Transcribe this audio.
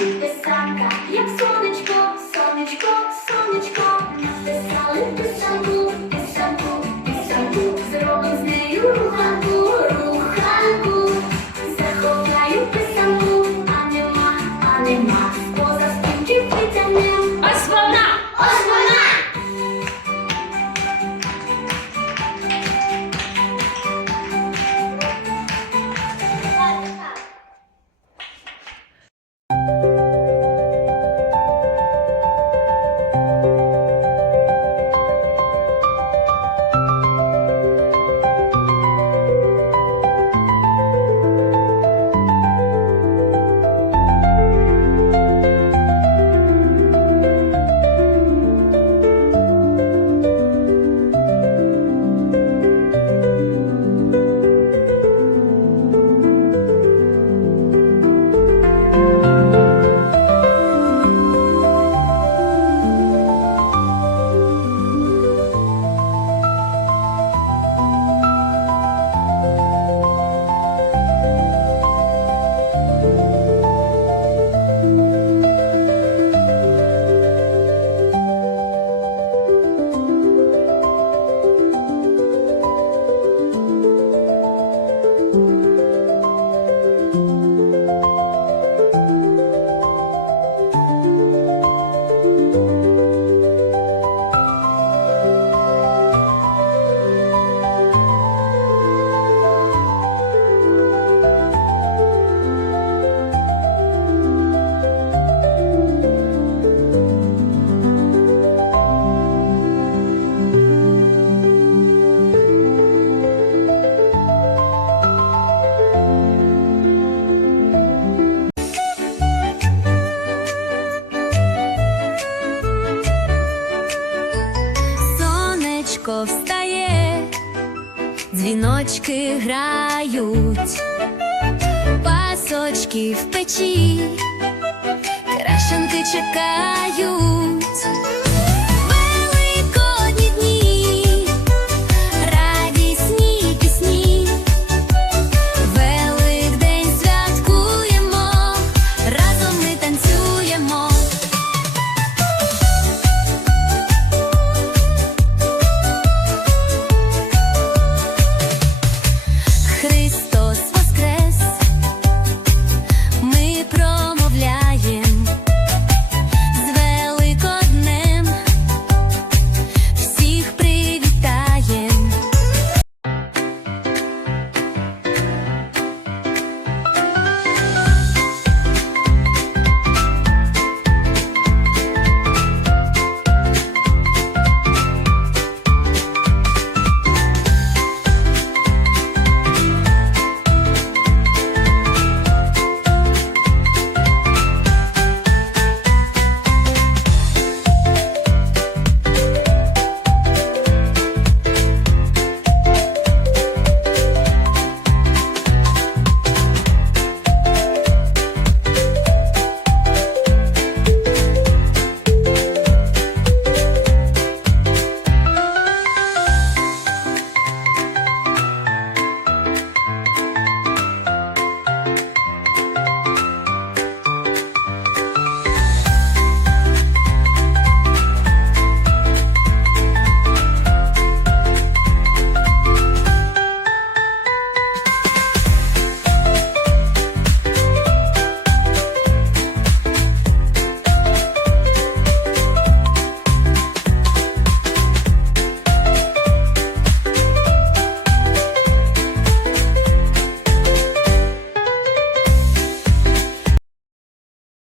Писанка, як дзвіночки грають, пасочки в печі, крашенки чекають,